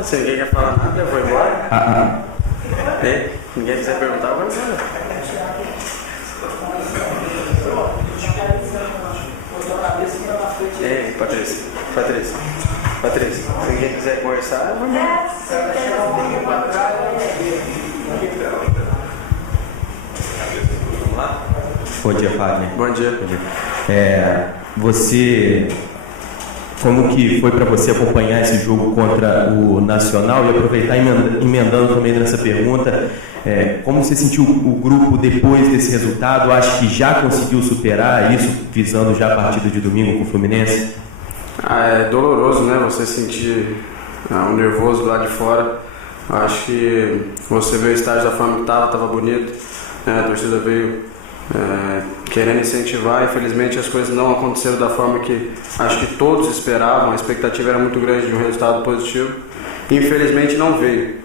não. Se ninguém quer falar nada, eu vou embora. É, ninguém quiser perguntar, eu vou embora. Ei, Patrícia, se ninguém quiser conversar, eu vou embora. Vamos lá? Bom dia, Fagner. Bom dia. Você, como que foi para você acompanhar esse jogo contra o Nacional e aproveitar emendando também nessa pergunta, como você sentiu o grupo depois desse resultado? Acha que já conseguiu superar isso, visando já a partida de domingo com o Fluminense? É doloroso, né? Você sentir um nervoso lá de fora. Acho que você vê o estádio da forma que estava bonito, né? A torcida veio querendo incentivar. Infelizmente as coisas não aconteceram da forma que acho que todos esperavam. A expectativa era muito grande de um resultado positivo. Infelizmente não veio,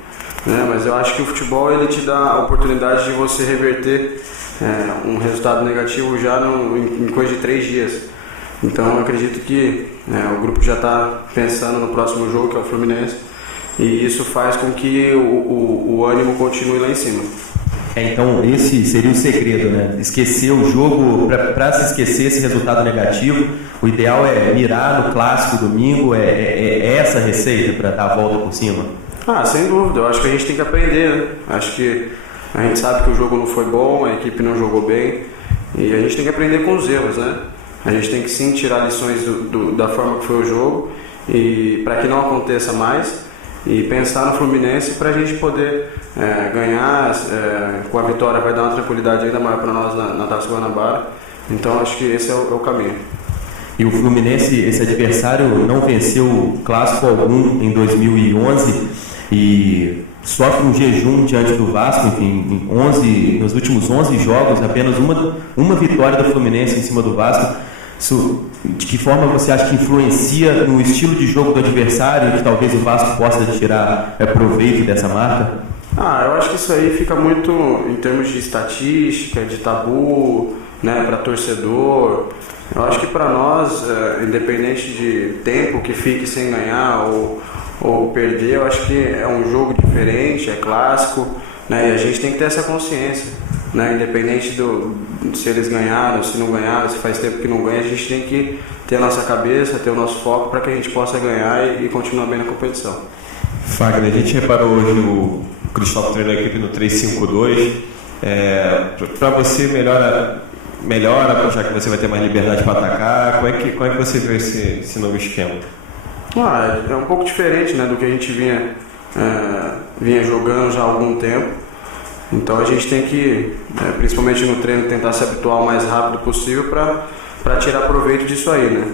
né? Mas eu acho que o futebol ele te dá a oportunidade de você reverter um resultado negativo já em coisa de 3 dias. Então eu acredito que o grupo já está pensando no próximo jogo, que é o Fluminense, e isso faz com que o ânimo continue lá em cima. Então esse seria o segredo, né? Esquecer o jogo, para se esquecer esse resultado negativo, o ideal é mirar no clássico domingo, é essa receita para dar a volta por cima? Sem dúvida, eu acho que a gente tem que aprender, né? Acho que a gente sabe que o jogo não foi bom, a equipe não jogou bem, e a gente tem que aprender com os erros, né? A gente tem que sim tirar lições da forma que foi o jogo, e para que não aconteça mais, e pensar no Fluminense para a gente poder ganhar. Com a vitória vai dar uma tranquilidade ainda maior para nós na Taça Guanabara. Então acho que esse é o caminho. E o Fluminense, esse adversário, não venceu clássico algum em 2011 e sofre um jejum diante do Vasco. Enfim, nos últimos 11 jogos, apenas uma vitória do Fluminense em cima do Vasco. De que forma você acha que influencia no estilo de jogo do adversário e que talvez o Vasco possa tirar proveito dessa marca? Eu acho que isso aí fica muito em termos de estatística, de tabu, né, para torcedor. Eu acho que para nós, independente de tempo que fique sem ganhar ou perder, eu acho que é um jogo diferente, é clássico, né, e a gente tem que ter essa consciência, né, independente se eles ganharam, se não ganharam, se faz tempo que não ganha, a gente tem que ter a nossa cabeça, ter o nosso foco para que a gente possa ganhar e continuar bem na competição. Fagner, a gente reparou hoje o Cristóvão treinou a equipe no 3-5-2. Para você melhora, já que você vai ter mais liberdade para atacar. Como é que você vê esse novo esquema? É um pouco diferente, né, do que a gente vinha jogando já há algum tempo. Então a gente tem que, principalmente no treino, tentar se habituar o mais rápido possível para tirar proveito disso aí, né?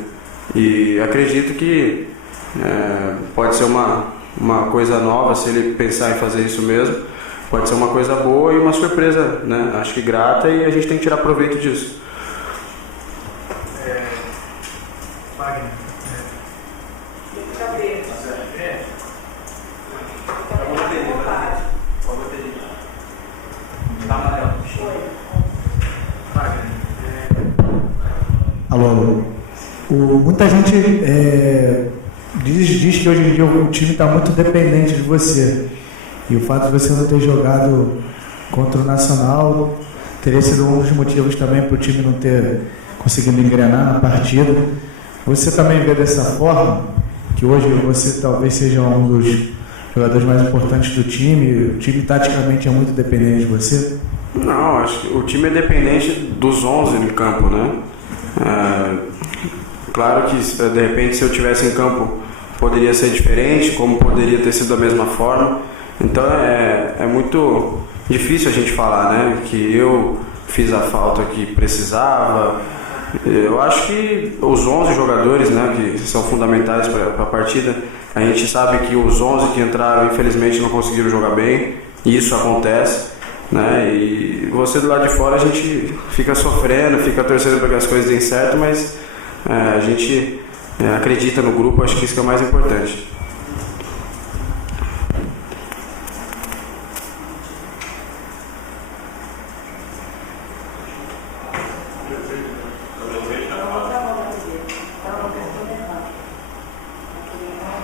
E acredito que pode ser uma coisa nova se ele pensar em fazer isso mesmo. Pode ser uma coisa boa e uma surpresa, né? Acho que grata, e a gente tem que tirar proveito disso. Wagner. Alô. Muita gente diz que hoje em dia o time está muito dependente de você. E o fato de você não ter jogado contra o Nacional teria sido um dos motivos também para o time não ter conseguido engrenar na partida. Você também vê dessa forma, que hoje você talvez seja um dos jogadores mais importantes do time, o time taticamente é muito dependente de você? Não, acho que o time é dependente dos 11 no campo, né? Claro que de repente se eu tivesse em campo poderia ser diferente, como poderia ter sido da mesma forma. Então é muito difícil a gente falar, né, que eu fiz a falta que precisava. Eu acho que os 11 jogadores, né, que são fundamentais para a partida, a gente sabe que os 11 que entraram infelizmente não conseguiram jogar bem, e isso acontece, né, e você do lado de fora a gente fica sofrendo, fica torcendo para que as coisas deem certo, mas a gente acredita no grupo, acho que isso que é o mais importante.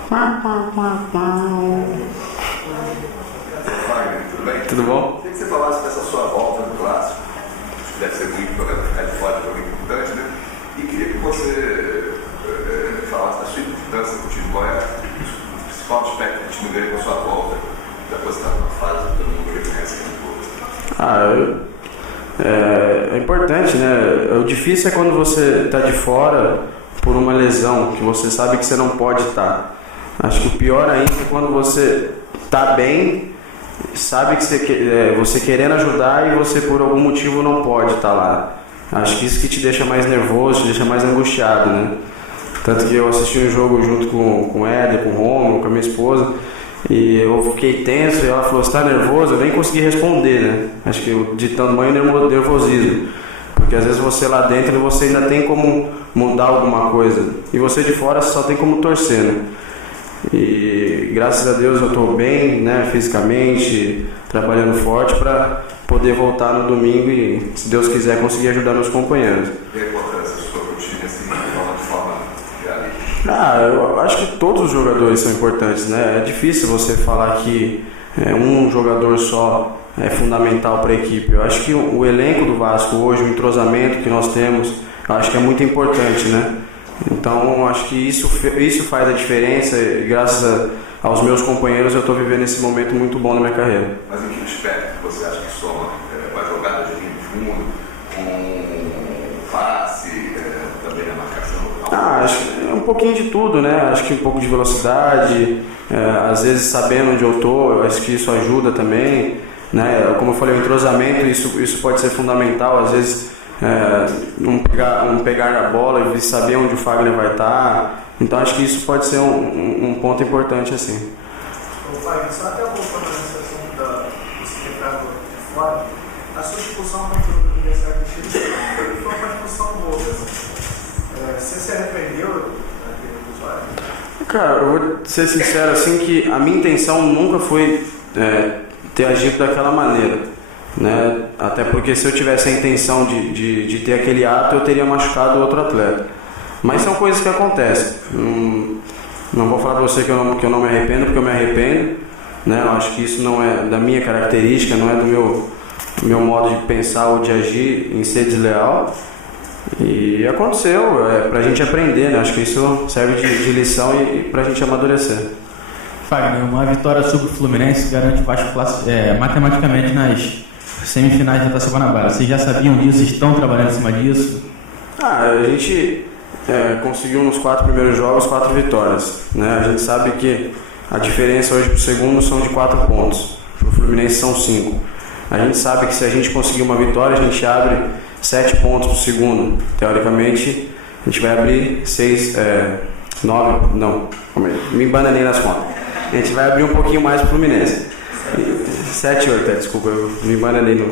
Tudo bem? Tudo bom? Queria que você falasse dessa sua volta no clássico. Deve ser muito para ficar de fora, é muito importante, né? E queria que você falasse da sua importância com o time. Qual é o principal aspecto que o time ganha com a sua volta? Depois está numa fase que todo mundo reconhece É importante, né? O difícil é quando você está de fora por uma lesão, que você sabe que você não pode estar. Acho que o pior ainda é quando você está bem, sabe que você querendo ajudar e você por algum motivo não pode estar lá. Acho que isso que te deixa mais nervoso, te deixa mais angustiado, né? Tanto que eu assisti um jogo junto com o Éder, com o Romulo, com a minha esposa, e eu fiquei tenso e ela falou, você está nervoso? Eu nem consegui responder, né? Acho que de tamanho nervosismo. Porque às vezes você lá dentro você ainda tem como mudar alguma coisa. E você de fora só tem como torcer, né? E graças a Deus eu estou bem, né, fisicamente, trabalhando forte para poder voltar no domingo e, se Deus quiser, conseguir ajudar meus companheiros. E a importância sua para o time, assim, de forma geral? Eu acho que todos os jogadores são importantes, né? É difícil você falar que um jogador só é fundamental para a equipe. Eu acho que o elenco do Vasco hoje, o entrosamento que nós temos, eu acho que é muito importante, né? Então, acho que isso faz a diferença e graças aos meus companheiros eu estou vivendo esse momento muito bom na minha carreira. Mas em que aspecto você acha que soma? Com a jogada de linha de fundo, com passe, também na marcação? Acho que é um pouquinho de tudo, né? Acho que um pouco de velocidade, às vezes sabendo onde eu estou, eu acho que isso ajuda também, né? Como eu falei, o entrosamento, isso pode ser fundamental, às vezes não pegar na bola e saber onde o Fagner vai estar. Então acho que isso pode ser um ponto importante assim. Ô Fagner, só até voltando nessa assunto da você quebrado de fora, a sua discussão contra o Universidade de Chile foi uma discussão boa. Você se arrependeu daquele episódio? Cara, eu vou ser sincero assim que a minha intenção nunca foi ter agido daquela maneira. Né? Até porque se eu tivesse a intenção de ter aquele ato, eu teria machucado outro atleta. Mas são coisas que acontecem. Não vou falar para você que eu não me arrependo, porque eu me arrependo, né? Eu acho que isso não é da minha característica, não é do meu modo de pensar ou de agir em ser desleal. E aconteceu, pra gente aprender, né? Acho que isso serve de lição e pra gente amadurecer. Fagner, uma vitória sobre o Fluminense garante o Vasco matematicamente nas semifinais da Taça Guanabara. Vocês já sabiam disso? Estão trabalhando em cima disso? A gente conseguiu nos 4 primeiros jogos 4 vitórias, né? A gente sabe que a diferença hoje para o segundo são de 4 pontos, para o Fluminense são 5. A gente sabe que se a gente conseguir uma vitória, a gente abre 7 pontos para o segundo. Teoricamente, a gente vai abrir 9, não, me embananei nas contas. A gente vai abrir um pouquinho mais para o Fluminense. 7, 8, desculpa, eu me embananei.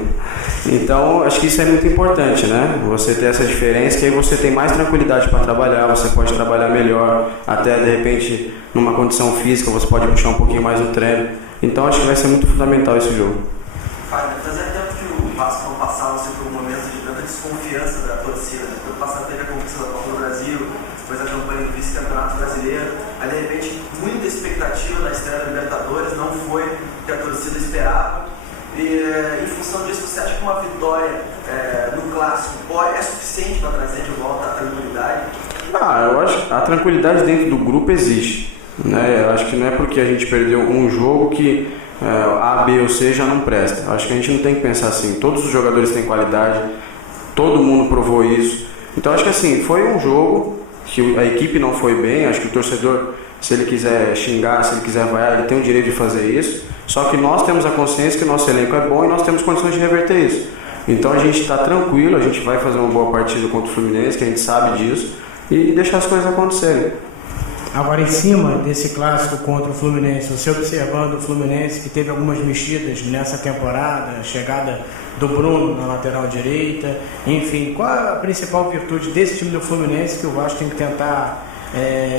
Então, acho que isso é muito importante, né? Você ter essa diferença, que aí você tem mais tranquilidade para trabalhar, você pode trabalhar melhor, até de repente, numa condição física, você pode puxar um pouquinho mais o treino. Então, acho que vai ser muito fundamental esse jogo. Fagner, fazia tempo que o Vasco não passava por um momento de tanta desconfiança da torcida. Depois do passado teve a conquista da Copa do Brasil, depois a campanha do vice-campeonato brasileiro. Aí, de repente, muita expectativa na estreia da Libertadores, não foi o que a torcida esperava. E, em função disso, você acha que uma vitória no Clássico é suficiente para trazer de volta a tranquilidade? Eu acho que a tranquilidade dentro do grupo existe, né? Eu acho que não é porque a gente perdeu um jogo que A, B ou C já não presta. Eu acho que a gente não tem que pensar assim. Todos os jogadores têm qualidade, todo mundo provou isso. Então acho que assim, foi um jogo que a equipe não foi bem. Acho que o torcedor, se ele quiser xingar, se ele quiser vaiar, ele tem o direito de fazer isso. Só que nós temos a consciência que o nosso elenco é bom e nós temos condições de reverter isso. Então a gente está tranquilo, a gente vai fazer uma boa partida contra o Fluminense, que a gente sabe disso, e deixar as coisas acontecerem. Agora, em cima desse clássico contra o Fluminense, você observando o Fluminense que teve algumas mexidas nessa temporada, a chegada do Bruno na lateral direita, enfim, qual a principal virtude desse time do Fluminense que o Vasco tem que tentar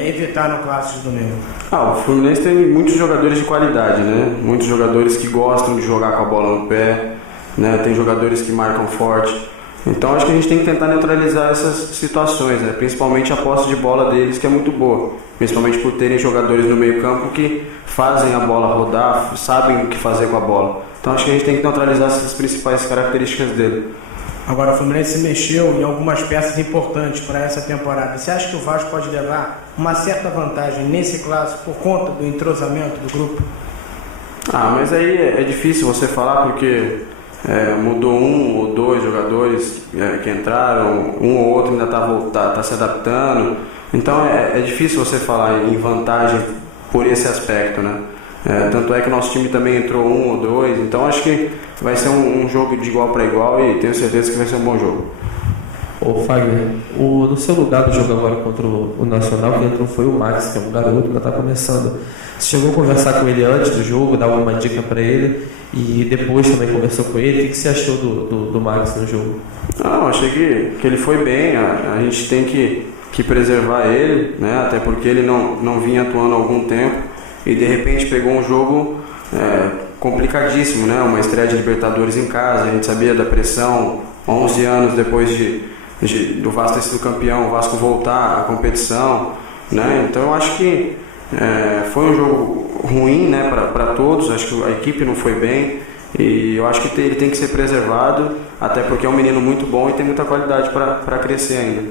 evitar no clássico de domingo? O Fluminense tem muitos jogadores de qualidade, né? Muitos jogadores que gostam de jogar com a bola no pé, né? Tem jogadores que marcam forte. Então acho que a gente tem que tentar neutralizar essas situações, né? Principalmente a posse de bola deles, que é muito boa, principalmente por terem jogadores no meio campo que fazem a bola rodar, sabem o que fazer com a bola. Então acho que a gente tem que neutralizar essas principais características dele. Agora o Fluminense mexeu em algumas peças importantes para essa temporada. Você acha que o Vasco pode levar uma certa vantagem nesse clássico por conta do entrosamento do grupo? Mas aí é difícil você falar porque mudou um ou dois jogadores que entraram, um ou outro ainda tá se adaptando. Então é difícil você falar em vantagem por esse aspecto, né? Tanto é que nosso time também entrou um ou dois, então acho que vai ser um jogo de igual para igual e tenho certeza que vai ser um bom jogo. Ô Fagner, no seu lugar do jogo agora contra o Nacional, quem entrou foi o Max, que é um garoto que ainda está começando. Você chegou a conversar com ele antes do jogo, dar alguma dica para ele e depois também conversou com ele. O que você achou do Max no jogo? Achei que ele foi bem, a gente tem que preservar ele, né? Até porque ele não vinha atuando há algum tempo e de repente pegou um jogo complicadíssimo, né? Uma estreia de Libertadores em casa, a gente sabia da pressão, 11 anos depois do Vasco ter sido campeão, o Vasco voltar à competição, né? Então eu acho que foi um jogo ruim, né, para todos, acho que a equipe não foi bem e eu acho que ele tem que ser preservado, até porque é um menino muito bom e tem muita qualidade para crescer ainda.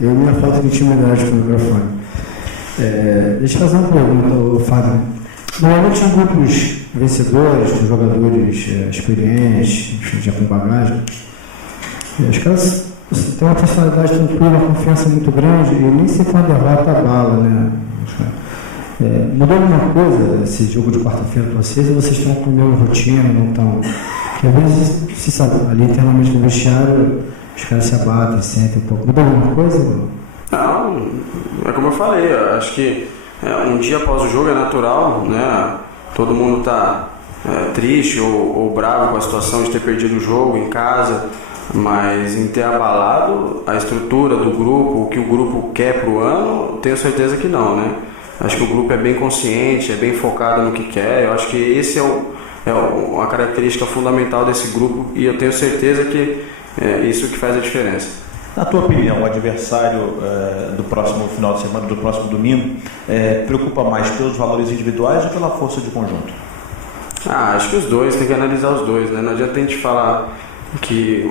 Eu minha falta de intimidade com o microfone. Deixa eu fazer uma pergunta, Fábio. Normalmente em grupos vencedores, com jogadores experientes, já com bagagem, os caras têm uma personalidade tranquila, uma confiança muito grande e nem sempre uma derrota abala, né? Mudou alguma coisa esse jogo de quarta-feira para vocês ou vocês estão com a mesma rotina, não estão? Porque às vezes, você sabe, ali internamente no vestiário, os caras se abatem, sentem um pouco. Mudou alguma coisa? Não, é como eu falei, eu acho que um dia após o jogo é natural, né? Todo mundo está triste ou bravo com a situação de ter perdido o jogo em casa, mas em ter abalado a estrutura do grupo, o que o grupo quer para o ano, tenho certeza que não, né? Acho que o grupo é bem consciente, é bem focado no que quer, eu acho que esse é uma característica fundamental desse grupo e eu tenho certeza que é isso que faz a diferença. Na tua opinião, o adversário do próximo final de semana, do próximo domingo, preocupa mais pelos valores individuais ou pela força de conjunto? Acho que os dois, tem que analisar os dois, né? Não adianta a gente falar que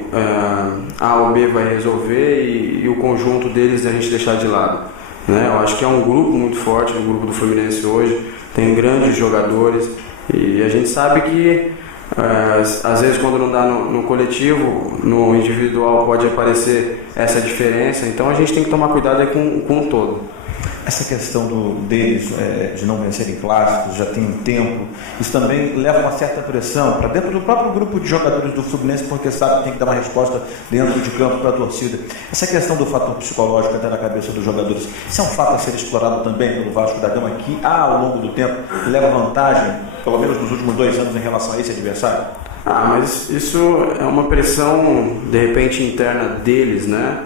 A ou B vai resolver e o conjunto deles a gente deixar de lado, né? Eu acho que é um grupo muito forte, o grupo do Fluminense hoje, tem grandes jogadores e a gente sabe que às vezes quando não dá no coletivo, no individual pode aparecer essa diferença, então a gente tem que tomar cuidado aí com o todo. Essa questão deles de não vencerem clássicos já tem um tempo, isso também leva uma certa pressão para dentro do próprio grupo de jogadores do Fluminense, porque sabe que tem que dar uma resposta dentro de campo para a torcida. Essa questão do fator psicológico até na cabeça dos jogadores, isso é um fato a ser explorado também pelo Vasco da Gama, que ao longo do tempo leva vantagem, pelo menos nos últimos 2 anos, em relação a esse adversário? Mas isso é uma pressão de repente interna deles, né?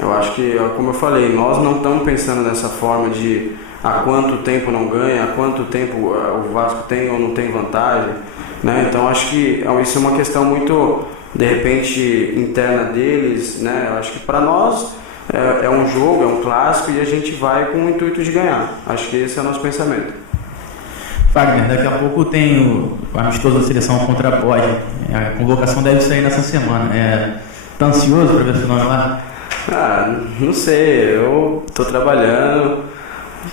Eu acho que, como eu falei, nós não estamos pensando dessa forma de há quanto tempo não ganha, há quanto tempo o Vasco tem ou não tem vantagem, né? Então acho que isso é uma questão muito, de repente, interna deles, né? Eu acho que para nós é um jogo, é um clássico e a gente vai com o intuito de ganhar. Acho que esse é o nosso pensamento. Fagner, daqui a pouco tem o amistoso da seleção contra a Bode. A convocação deve sair nessa semana. Tá ansioso para ver seu nome lá? Não sei, eu tô trabalhando,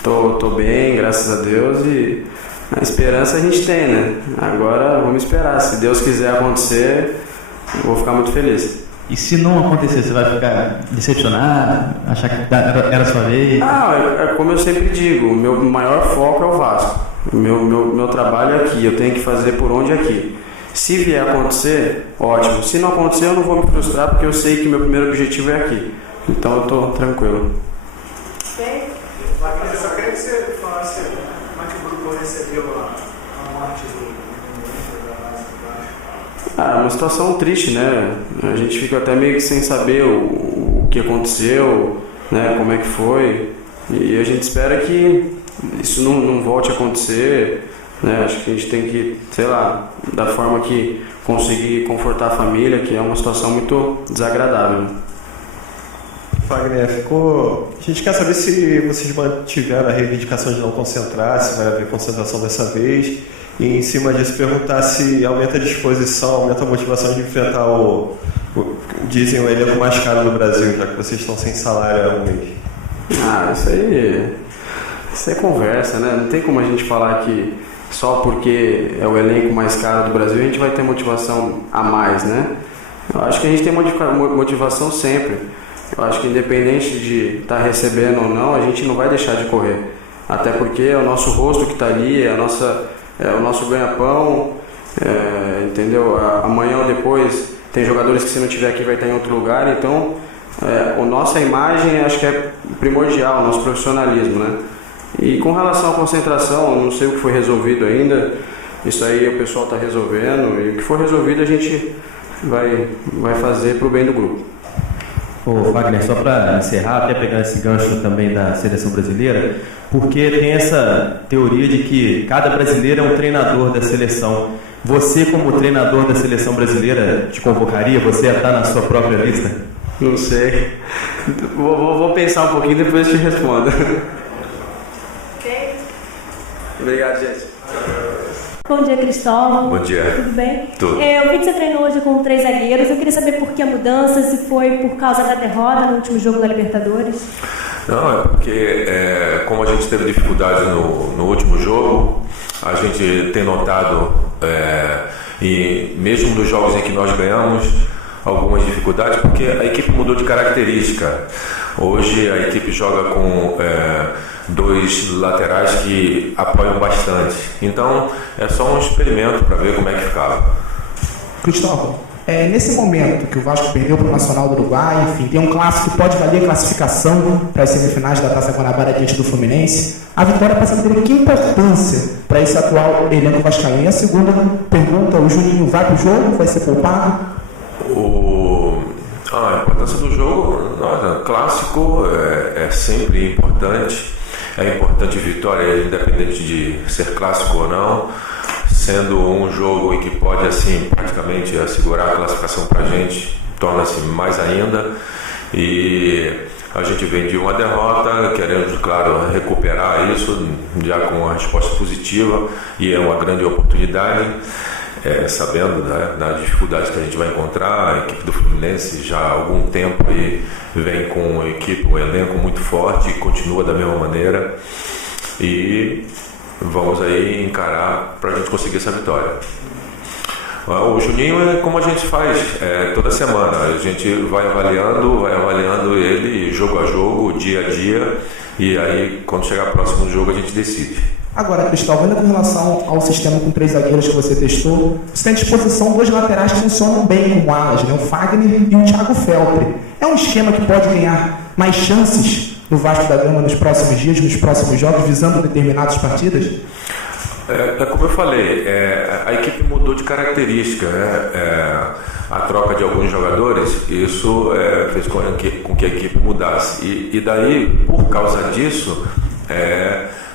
tô bem, graças a Deus, e a esperança a gente tem, né? Agora vamos esperar, se Deus quiser acontecer, eu vou ficar muito feliz. E se não acontecer, você vai ficar decepcionado, achar que era a sua vez? Como eu sempre digo, o meu maior foco é o Vasco, meu trabalho é aqui, eu tenho que fazer por onde é aqui. Se vier acontecer, ótimo. Se não acontecer, eu não vou me frustrar, porque eu sei que meu primeiro objetivo é aqui. Então eu estou tranquilo. Eu só queria que você falasse como é que o grupo recebeu a morte do uma situação triste, né? A gente fica até meio que sem saber o que aconteceu, né? Como é que foi. E a gente espera que isso não volte a acontecer. Acho que a gente tem que, sei lá, da forma que conseguir confortar a família, que é uma situação muito desagradável. Fagner, a gente quer saber se vocês mantiveram a reivindicação de não concentrar, se vai haver concentração dessa vez, e em cima disso perguntar se aumenta a disposição, aumenta a motivação de enfrentar dizem, o elenco mais caro do Brasil, já que vocês estão sem salário há um mês. Isso é conversa, né? Não tem como a gente falar que só porque é o elenco mais caro do Brasil a gente vai ter motivação a mais, né? Eu acho que a gente tem motivação sempre. Eu acho que independente de estar recebendo ou não, a gente não vai deixar de correr. Até porque é o nosso rosto que está ali, é o nosso ganha-pão, entendeu? Amanhã ou depois tem jogadores que se não estiver aqui vai estar em outro lugar, então a nossa imagem acho que é primordial, o nosso profissionalismo, né? E com relação à concentração, não sei o que foi resolvido ainda, isso aí o pessoal está resolvendo, e o que for resolvido a gente vai fazer para o bem do grupo. Ô Wagner, só para encerrar, até pegando esse gancho também da seleção brasileira, porque tem essa teoria de que cada brasileiro é um treinador da seleção. Você, como treinador da seleção brasileira, te convocaria? Você ia estar na sua própria lista? Não sei. Vou pensar um pouquinho e depois te respondo. Ok. Obrigado, gente. Bom dia, Cristóvão. Bom dia. Tudo bem? Tudo. Eu vi que você treinou hoje com 3 zagueiros. Eu queria saber por que a mudança, se foi por causa da derrota no último jogo da Libertadores. Não, é porque como a gente teve dificuldade no último jogo, a gente tem notado, e mesmo nos jogos em que nós ganhamos, algumas dificuldades, porque a equipe mudou de característica. Hoje a equipe joga com 2 laterais que apoiam bastante. Então é só um experimento para ver como é que ficava. Cristóvão, nesse momento que o Vasco perdeu para o Nacional do Uruguai, enfim, tem um clássico que pode valer a classificação para as semifinais da Taça Guanabara diante do Fluminense. A vitória passa a ter que importância para esse atual elenco vascaíno? E a segunda pergunta, o Juninho vai para o jogo? Vai ser poupado? A importância do jogo, clássico é sempre importante. É importante vitória, independente de ser clássico ou não, sendo um jogo em que pode assim praticamente assegurar a classificação para a gente, torna-se mais ainda. E a gente vem de uma derrota, queremos, claro, recuperar isso já com uma resposta positiva, e é uma grande oportunidade. Sabendo das dificuldades que a gente vai encontrar, a equipe do Fluminense já há algum tempo e vem com um elenco muito forte e continua da mesma maneira, e vamos aí encarar para a gente conseguir essa vitória. O Juninho é como a gente faz toda semana, a gente vai avaliando ele jogo a jogo, dia a dia, e aí quando chegar próximo do jogo a gente decide. Agora, Cristóvão, ainda com relação ao sistema com 3 zagueiros que você testou, você tem à disposição 2 laterais que funcionam bem como alas, né? O Fagner e o Thiago Feltre. É um esquema que pode ganhar mais chances no Vasco da Gama nos próximos dias, nos próximos jogos, visando determinadas partidas? Como eu falei, a equipe mudou de característica, a troca de alguns jogadores, isso fez com que a equipe mudasse, e daí, por causa disso,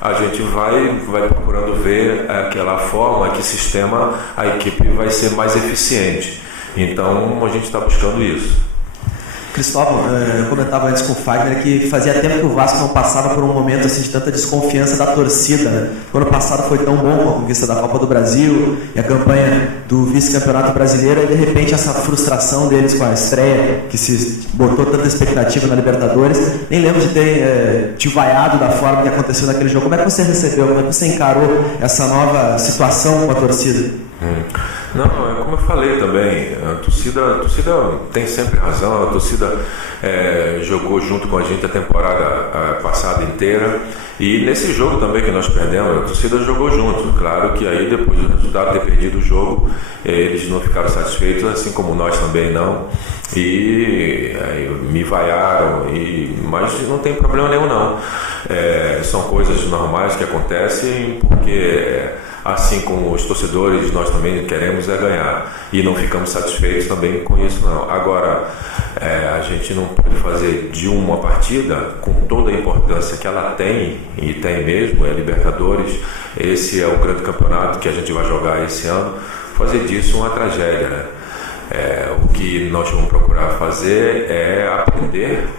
a gente vai procurando ver aquela forma, que sistema a equipe vai ser mais eficiente. Então a gente está buscando isso. Cristóvão, eu comentava antes com o Fagner que fazia tempo que o Vasco não passava por um momento assim, de tanta desconfiança da torcida, né? O ano passado foi tão bom com a conquista da Copa do Brasil e a campanha do vice-campeonato brasileiro, e de repente essa frustração deles com a estreia, que se botou tanta expectativa na Libertadores. Nem lembro de ter te vaiado da forma que aconteceu naquele jogo. Como é que você recebeu, como é que você encarou essa nova situação com a torcida? Não, como eu falei também, a torcida tem sempre razão. A torcida jogou junto com a gente a temporada passada inteira, e nesse jogo também que nós perdemos, a torcida jogou junto. Claro que aí depois do resultado ter perdido o jogo, eles não ficaram satisfeitos, assim como nós também não, e me vaiaram, mas não tem problema nenhum não. São coisas normais que acontecem, porque assim como os torcedores, nós também queremos ganhar, e não ficamos satisfeitos também com isso não. Agora, a gente não pode fazer de uma partida, com toda a importância que ela tem, e tem mesmo, Libertadores, esse é o grande campeonato que a gente vai jogar esse ano, fazer disso uma tragédia, né? O que nós vamos procurar fazer é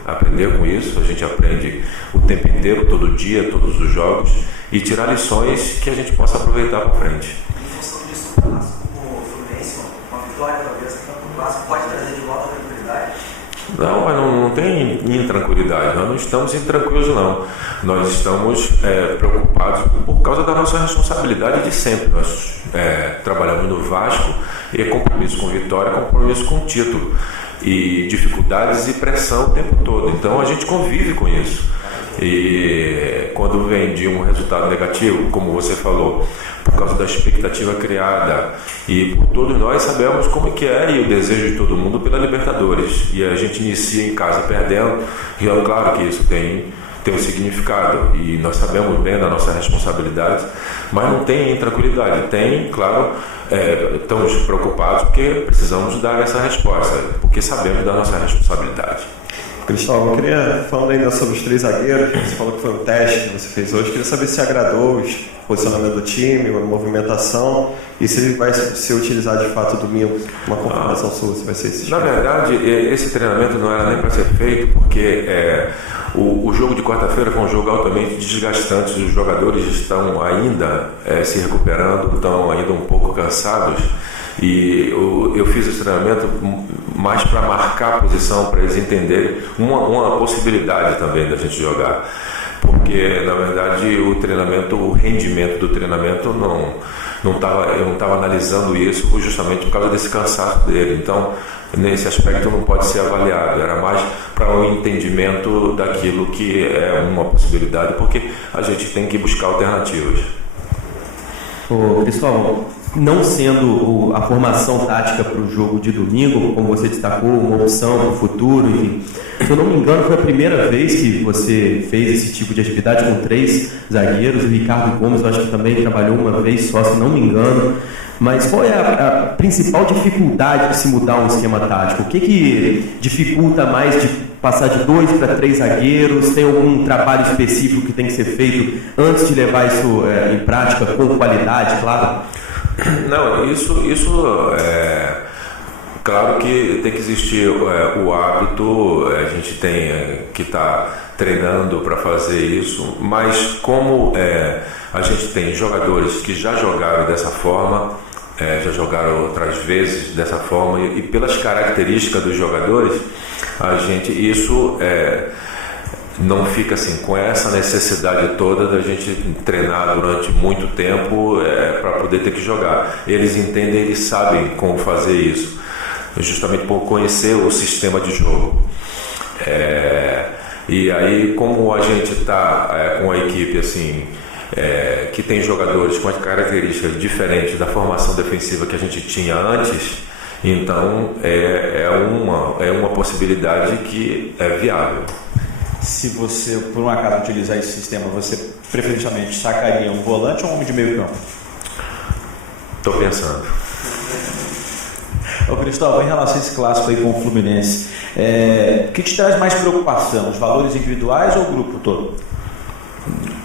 aprender com isso. A gente aprende o tempo inteiro, todo dia, todos os jogos, e tirar lições que a gente possa aproveitar para frente. Em função disso, o Clássico, como o Fluminense, uma vitória talvez, o Clássico pode trazer de volta a tranquilidade? Não, mas não tem intranquilidade. Nós não estamos intranquilos, não. Nós estamos preocupados por causa da nossa responsabilidade de sempre. Nós trabalhamos no Vasco e é compromisso com vitória, compromisso com título. E dificuldades e pressão o tempo todo. Então a gente convive com isso. E quando vem de um resultado negativo, como você falou, por causa da expectativa criada, e por todos nós sabemos como que é, e o desejo de todo mundo pela Libertadores, e a gente inicia em casa perdendo, e é claro que isso tem um significado, e nós sabemos bem da nossa responsabilidade, mas não tem intranquilidade. Tem, claro, estamos preocupados porque precisamos dar essa resposta, porque sabemos da nossa responsabilidade. Cristóvão, eu queria, falando ainda sobre os 3 zagueiros, você falou que foi um teste que você fez hoje, queria saber se agradou o posicionamento do time, a movimentação, e se ele vai ser utilizado de fato domingo, uma confirmação sua, se vai ser esse. Na verdade, esse treinamento não era nem para ser feito, porque o jogo de quarta-feira foi um jogo altamente desgastante, os jogadores estão ainda se recuperando, estão ainda um pouco cansados, e eu fiz esse treinamento mais para marcar a posição, para eles entenderem uma possibilidade também da gente jogar, porque na verdade o rendimento do treinamento eu não estava analisando isso justamente por causa desse cansaço dele. Então nesse aspecto não pode ser avaliado, era mais para um entendimento daquilo que é uma possibilidade, porque a gente tem que buscar alternativas. Cristóvão, não sendo a formação tática para o jogo de domingo, como você destacou, uma opção para o futuro, enfim, se eu não me engano, foi a primeira vez que você fez esse tipo de atividade com 3 zagueiros. O Ricardo Gomes, eu acho que também trabalhou uma vez só, se não me engano. Mas qual é a principal dificuldade de se mudar um esquema tático? O que dificulta mais de passar de 2 para 3 zagueiros? Tem algum trabalho específico que tem que ser feito antes de levar isso em prática com qualidade, claro? Não, isso claro que tem que existir o hábito, a gente tem que estar treinando para fazer isso, mas como a gente tem jogadores que já jogaram dessa forma, já jogaram outras vezes dessa forma, e pelas características dos jogadores, isso não fica assim com essa necessidade toda da gente treinar durante muito tempo para poder ter que jogar. Eles entendem, eles sabem como fazer isso, justamente por conhecer o sistema de jogo. E aí, como a gente está com a equipe assim, que tem jogadores com as características diferentes da formação defensiva que a gente tinha antes, então é uma possibilidade que é viável. Se você, por um acaso, utilizar esse sistema, você preferencialmente sacaria um volante ou um homem de meio campo? Estou pensando. Ô Cristóvão, em relação a esse clássico aí com o Fluminense, o que te traz mais preocupação? Os valores individuais ou o grupo todo?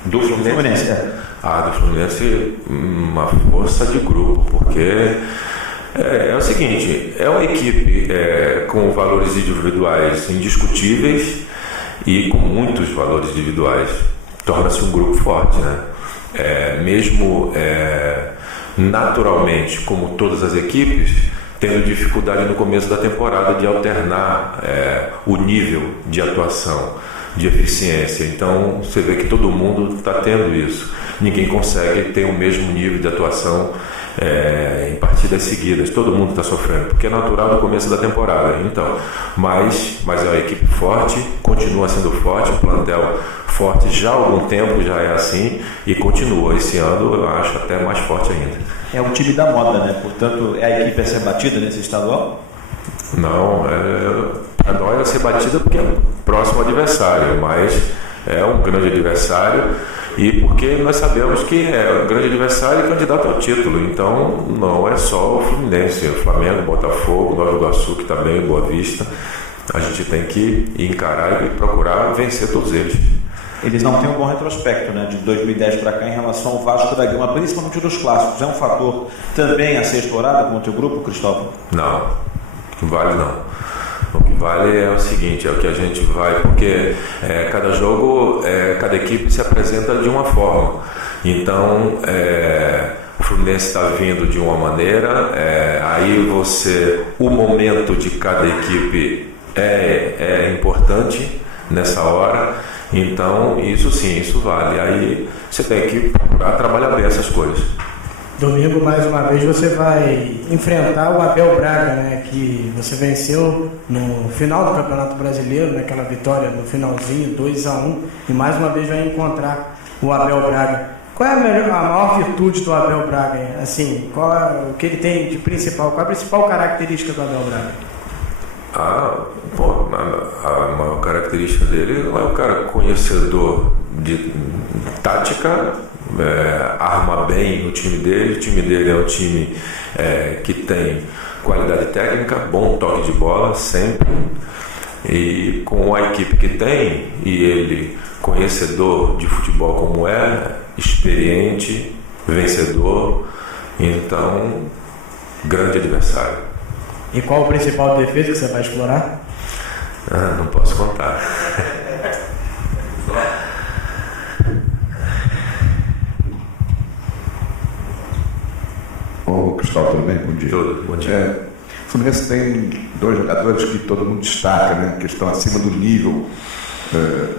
Do Fluminense? Do Fluminense, uma força de grupo, porque é o seguinte, é uma equipe com valores individuais indiscutíveis e com muitos valores individuais. Torna-se um grupo forte, né? Mesmo naturalmente, como todas as equipes, tendo dificuldade no começo da temporada de alternar o nível de atuação, de eficiência. Então você vê que todo mundo está tendo isso. Ninguém consegue ter o mesmo nível de atuação em partidas seguidas. Todo mundo está sofrendo, porque é natural no começo da temporada. Então, mas é uma equipe forte, continua sendo forte, um plantel forte já há algum tempo, já é assim, e continua. Esse ano eu acho até mais forte ainda. É um time da moda, né? Portanto, a equipe a ser batida nesse estadual? Não, a nós é ser batida porque é o próximo adversário, mas é um grande adversário, e porque nós sabemos que é um grande adversário e candidato ao título. Então não é só o Fluminense, o Flamengo, Botafogo, Nova Iguaçu, que está bem, Boa Vista. A gente tem que encarar e procurar vencer todos eles. eles não têm um bom retrospecto, né, de 2010 para cá em relação ao Vasco da Gama, principalmente dos clássicos. É um fator também a ser explorado com o teu grupo, Cristóvão? Não vale não. O que vale é o seguinte, é o que a gente vai, porque cada jogo, cada equipe se apresenta de uma forma. Então, o Fluminense está vindo de uma maneira, aí o momento de cada equipe é importante nessa hora. Então, isso sim, isso vale. Aí você tem que procurar trabalhar bem essas coisas. Domingo, mais uma vez, você vai enfrentar o Abel Braga, né, que você venceu no final do Campeonato Brasileiro, naquela vitória no finalzinho, 2-1, e mais uma vez vai encontrar o Abel Braga. Qual é a maior virtude do Abel Braga? Assim, o que ele tem de principal? Qual é a principal característica do Abel Braga? A maior característica dele é o cara conhecedor de tática, arma bem o time dele é um time que tem qualidade técnica, bom toque de bola sempre, e com a equipe que tem, e ele conhecedor de futebol como experiente, vencedor, então grande adversário. E qual o principal defeito que você vai explorar? Não posso contar. Ô, Cristóvão, tudo bem? Bom dia. Tudo, bom dia. O Fluminense tem dois jogadores que todo mundo destaca, né? Que estão acima do nível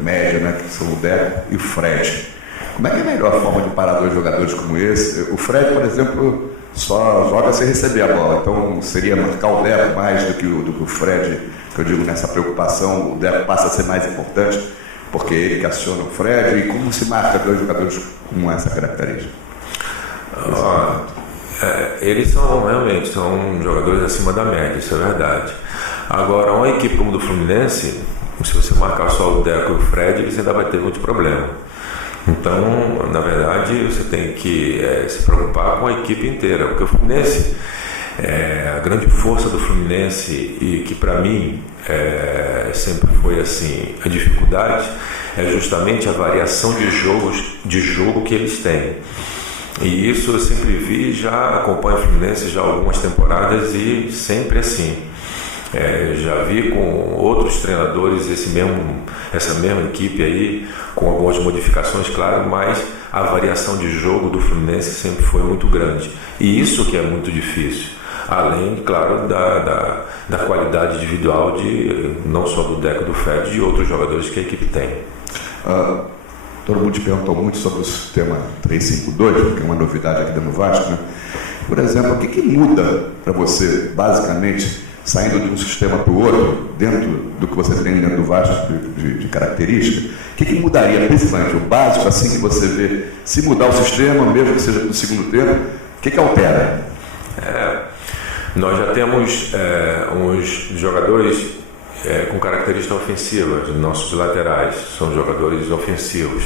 médio, né? Que são o Deco e o Fred. Como é que é a melhor forma de parar dois jogadores como esse? O Fred, por exemplo, só joga sem receber a bola, então seria marcar o Deco mais do que o Fred, que eu digo nessa preocupação. O Deco passa a ser mais importante, porque ele que aciona o Fred. E como se marca dois jogadores com essa característica? Eles realmente são jogadores acima da média, isso é verdade. Agora, uma equipe como a do Fluminense, se você marcar só o Deco e o Fred, você ainda vai ter muito problema. Então, na verdade, você tem que se preocupar com a equipe inteira, porque o Fluminense, a grande força do Fluminense, e que para mim sempre foi assim, a dificuldade, é justamente a variação de jogo que eles têm. E isso eu sempre vi, já acompanho o Fluminense já há algumas temporadas e sempre assim. Já vi com outros treinadores essa mesma equipe aí, com algumas modificações, claro, mas a variação de jogo do Fluminense sempre foi muito grande. E isso que é muito difícil, além, claro, da qualidade individual não só do Deco, do Fred, de outros jogadores que a equipe tem. Todo mundo te perguntou muito sobre o sistema 3-5-2, que é uma novidade aqui dentro do Vasco, né? Por exemplo, o que muda para você, basicamente, saindo de um sistema para o outro, dentro do que você tem dentro do Vasco de característica? O que mudaria, principalmente o básico, assim que você vê, se mudar o sistema, mesmo que seja no segundo tempo, o que altera? Nós já temos uns jogadores com características ofensivas, nossos laterais são jogadores ofensivos.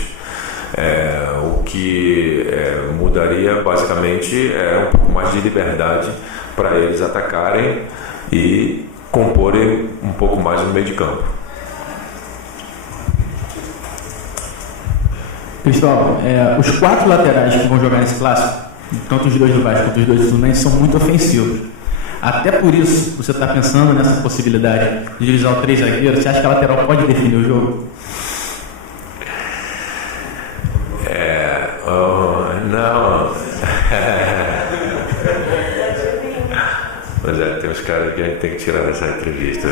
O que mudaria basicamente é um pouco mais de liberdade para eles atacarem e comporem um pouco mais no meio de campo. Cristóvão, os 4 laterais que vão jogar nesse clássico, tanto os dois do Vasco quanto os dois do Fluminense, são muito ofensivos. Até por isso, você está pensando nessa possibilidade de utilizar o 3 zagueiros? Você acha que a lateral pode definir o jogo? Não. Mas tem uns caras que a gente tem que tirar dessa entrevista.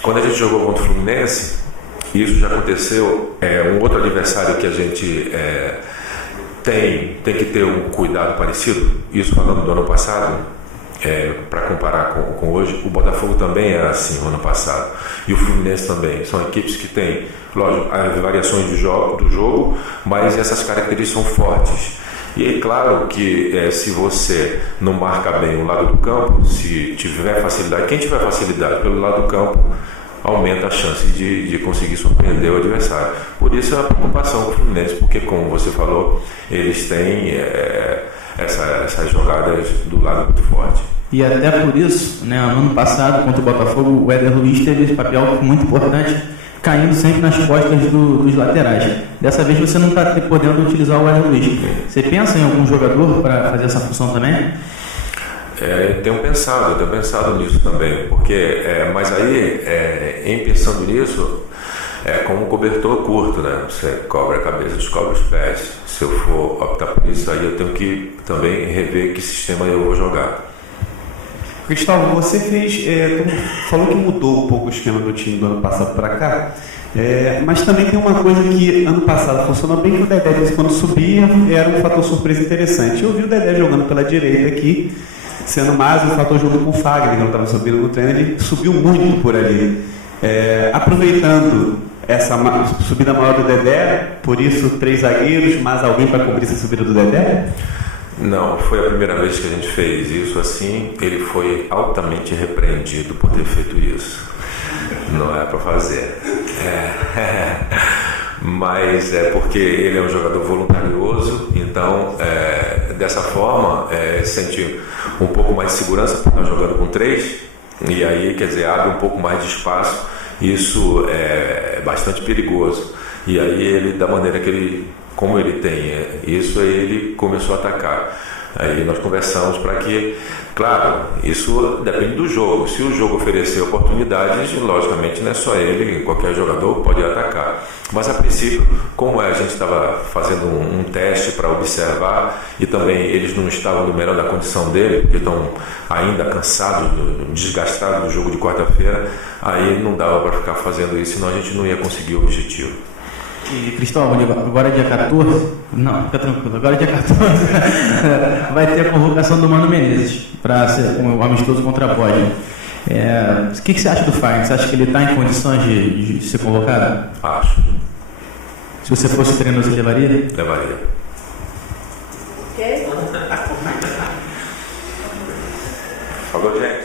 Quando a gente jogou contra o Fluminense, isso já aconteceu. Um outro adversário que a gente tem que ter um cuidado parecido, isso falando do ano passado, para comparar com hoje. O Botafogo também era assim no ano passado, e o Fluminense também. São equipes que têm, lógico, as variações do jogo, mas essas características são fortes. E é claro que se você não marca bem o lado do campo, se tiver facilidade, quem tiver facilidade pelo lado do campo, aumenta a chance de conseguir surpreender o adversário. Por isso a preocupação do Fluminense, porque, como você falou, eles têm essas jogadas do lado muito forte. E até por isso, né, no ano passado, contra o Botafogo, o Éder Luiz teve esse papel muito importante, caindo sempre nas costas dos laterais. Dessa vez você não está podendo utilizar o Éder Luiz. Você pensa em algum jogador para fazer essa função também? Eu tenho pensado nisso também, porque, mas aí, em pensando nisso, é como um cobertor curto, né? Você cobre a cabeça, descobre os pés. Se eu for optar por isso, aí eu tenho que também rever que sistema eu vou jogar. Cristóvão, você falou que mudou um pouco o esquema do time do ano passado para cá, mas também tem uma coisa que ano passado funcionou bem, que o Dedé, quando subia, era um fator surpresa interessante. Eu vi o Dedé jogando pela direita aqui, sendo mais um fator junto com o Fagner, que não estava subindo no treino, ele subiu muito por ali. Aproveitando essa subida maior do Dedé, por isso 3 zagueiros, mais alguém para cobrir essa subida do Dedé? Não, foi a primeira vez que a gente fez isso assim. Ele foi altamente repreendido por ter feito isso. Não é para fazer. Mas é porque ele é um jogador voluntarioso, então dessa forma sente um pouco mais de segurança porque está jogando com 3, e aí, quer dizer, abre um pouco mais de espaço. Isso é bastante perigoso. E aí ele, da maneira que ele, como ele tem isso, aí ele começou a atacar. Aí nós conversamos para que, claro, isso depende do jogo. Se o jogo oferecer oportunidades, logicamente não é só ele, qualquer jogador pode atacar. Mas a princípio, como a gente estava fazendo um teste para observar, e também eles não estavam no melhor da condição dele, porque estão ainda cansados, desgastados do jogo de quarta-feira, aí não dava para ficar fazendo isso, senão a gente não ia conseguir o objetivo. E Cristóvão, agora é dia 14, não, fica tranquilo, agora é dia 14, vai ter a convocação do Mano Menezes para ser um amistoso contra a Bósnia. O que você acha do Fagner? Você acha que ele está em condições de ser convocado? Acho. Se você fosse treinador, você levaria? Levaria. Ok? Falou, gente.